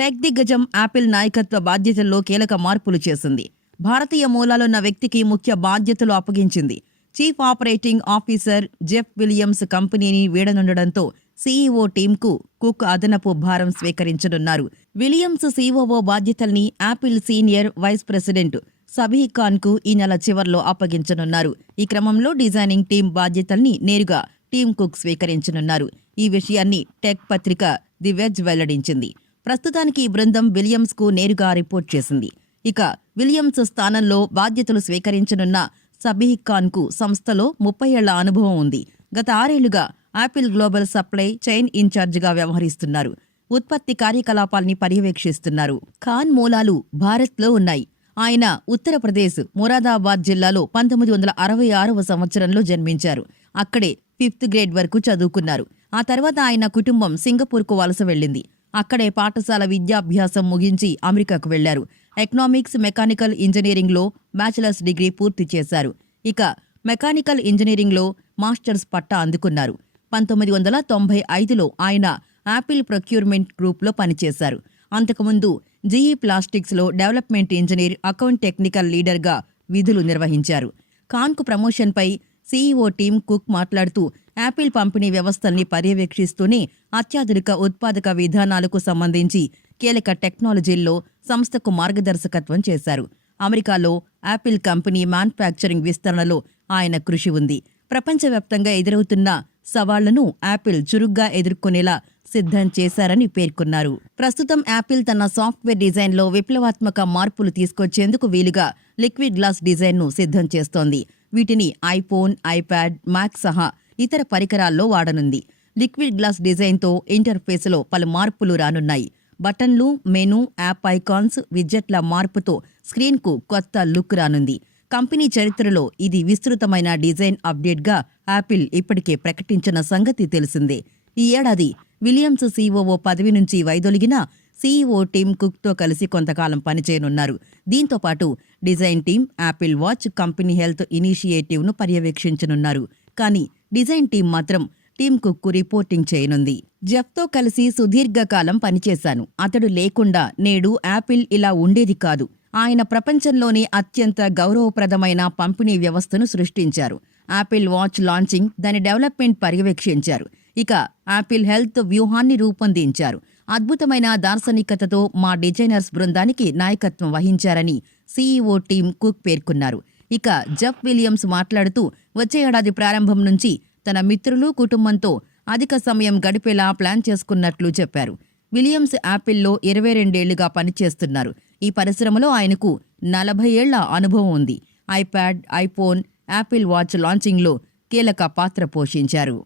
Tech దిగ్గజం Apple నాయకత్వ బాధ్యతల్లో కీలక మార్పులు చేసింది. భారతీయ మూలాలున్న వ్యక్తికి ముఖ్య బాధ్యతలు అప్పగించింది. Chief operating officer Jeff Williams కంపెనీని వీడనుండడంతో సీఈఓ టీంకు కుక్ అదనపు భారం స్వీకరించనున్నారు. విలియమ్స్ సీఓఓ బాధ్యతల్ని Apple senior vice president Sabih ఖాన్కు ఈ నెల చివర్లో అప్పగించనున్నారు. ఈ క్రమంలో డిజైనింగ్ టీం బాధ్యతల్ని నేరుగా టీం కుక్ స్వీకరించనున్నారు. ఈ విషయాన్ని టెక్ పత్రిక ది వెజ్ వెల్లడించింది. ప్రస్తుతానికి ఈ బృందం విలియమ్స్కు నేరుగా రిపోర్ట్ చేసింది. ఇక విలియమ్స్ స్థానంలో బాధ్యతలు స్వీకరించనున్న సబీహ్ ఖాన్కు సంస్థలో ముప్పై ఏళ్ళ అనుభవం ఉంది. గత ఆరేళ్ళుగా యాపిల్ గ్లోబల్ సప్లై చైన్ ఇన్ఛార్జిగా వ్యవహరిస్తున్నారు. ఉత్పత్తి కార్యకలాపాల్ని పర్యవేక్షిస్తున్నారు. ఖాన్ మూలాలు భారత్లో ఉన్నాయి. ఆయన ఉత్తరప్రదేశ్ మొరాదాబాద్ జిల్లాలో పంతొమ్మిది వందల అరవై ఆరవ సంవత్సరంలో జన్మించారు. అక్కడే ఫిఫ్త్ గ్రేడ్ వరకు చదువుకున్నారు. ఆ తర్వాత ఆయన కుటుంబం సింగపూర్కు వలస వెళ్ళింది. అక్కడే పాఠశాల విద్యాభ్యాసం ముగించి అమెరికాకు వెళ్ళారు. ఎకనామిక్స్ మెకానికల్ ఇంజనీరింగ్లో బ్యాచిలర్స్ డిగ్రీ పూర్తి చేశారు. ఇక మెకానికల్ ఇంజనీరింగ్లో మాస్టర్స్ పట్టా అందుకున్నారు. పంతొమ్మిది వందల తొంభై ఐదులో ఆయన యాపిల్ ప్రొక్యూర్మెంట్ గ్రూప్లో పనిచేశారు. అంతకుముందు జీఈ ప్లాస్టిక్స్లో డెవలప్మెంట్ ఇంజనీర్ అకౌంట్ టెక్నికల్ లీడర్గా విధులు నిర్వహించారు. ఖాన్కు ప్రమోషన్పై సీఈఓ టీం కుక్ మాట్లాడుతూ యాపిల్ పంపిణీ వ్యవస్థల్ని పర్యవేక్షిస్తూనే అత్యాధునిక ఉత్పాదక విధానాలకు సంబంధించి కీలక టెక్నాలజీల్లో సంస్థకు మార్గదర్శకత్వం చేశారు. అమెరికాలో యాపిల్ కంపెనీ మ్యానుఫ్యాక్చరింగ్ విస్తరణలో ఆయన కృషి ఉంది. ప్రపంచవ్యాప్తంగా ఎదురవుతున్న సవాళ్ళను యాపిల్ చురుగ్గా ఎదుర్కొనేలా సిద్ధం చేశారని పేర్కొన్నారు. ప్రస్తుతం యాపిల్ తన సాఫ్ట్వేర్ డిజైన్లో విప్లవాత్మక మార్పులు తీసుకొచ్చేందుకు వీలుగా లిక్విడ్ గ్లాస్ డిజైన్ను సిద్ధం చేస్తోంది. వీటిని ఐఫోన్ ఐప్యాడ్ మ్యాక్ సహా ఇతర పరికరాల్లో వాడనుంది. లిక్విడ్ గ్లాస్ డిజైన్తో ఇంటర్ఫేస్లో పలు మార్పులు రానున్నాయి. బటన్లు మెనూ యాప్ ఐకాన్స్ విజెట్ల మార్పుతో స్క్రీన్కు కొత్త లుక్ రానుంది. కంపెనీ చరిత్రలో ఇది విస్తృతమైన డిజైన్ అప్డేట్గా యాపిల్ ఇప్పటికే ప్రకటించిన సంగతి తెలిసిందే. ఈ ఏడాది విలియమ్స్ సీఓఓ పదవి నుంచి వైదొలిగిన సీఈఓ టీమ్ కుక్తో కలిసి కొంతకాలం పనిచేయనున్నారు. దీంతో పాటు design team Apple watch company health ఇనిషియేటివ్ను పర్యవేక్షించనున్నారు. కానీ డిజైన్ టీం మాత్రం టీమ్ కుక్కు రిపోర్టింగ్ చేయనుంది. జెఫ్తో కలిసి సుదీర్ఘకాలం పనిచేశాను. అతడు లేకుండా నేడు యాపిల్ ఇలా ఉండేది కాదు. ఆయన ప్రపంచంలోనే అత్యంత గౌరవప్రదమైన పంపిణీ వ్యవస్థను సృష్టించారు. యాపిల్ వాచ్ లాంచింగ్ దాని డెవలప్మెంట్ పర్యవేక్షించారు. ఇక యాపిల్ హెల్త్ వ్యూహాన్ని రూపొందించారు. అద్భుతమైన దార్శనికతతో మా డిజైనర్స్ బృందానికి నాయకత్వం వహించారని సీఈఓ టీం కుక్ పేర్కొన్నారు. ఇక జఫ్ విలియమ్స్ మాట్లాడుతూ వచ్చే ఏడాది ప్రారంభం నుంచి తన మిత్రులు కుటుంబంతో అధిక సమయం గడిపేలా ప్లాన్ చేసుకున్నట్లు చెప్పారు. విలియమ్స్ యాపిల్లో ఇరవై రెండేళ్ళుగా పనిచేస్తున్నారు. ఈ పరిశ్రమలో ఆయనకు నలభై ఏళ్ళ అనుభవం ఉంది. ఐప్యాడ్ ఐఫోన్ యాపిల్ వాచ్ లాంచింగ్లో కీలక పాత్ర పోషించారు.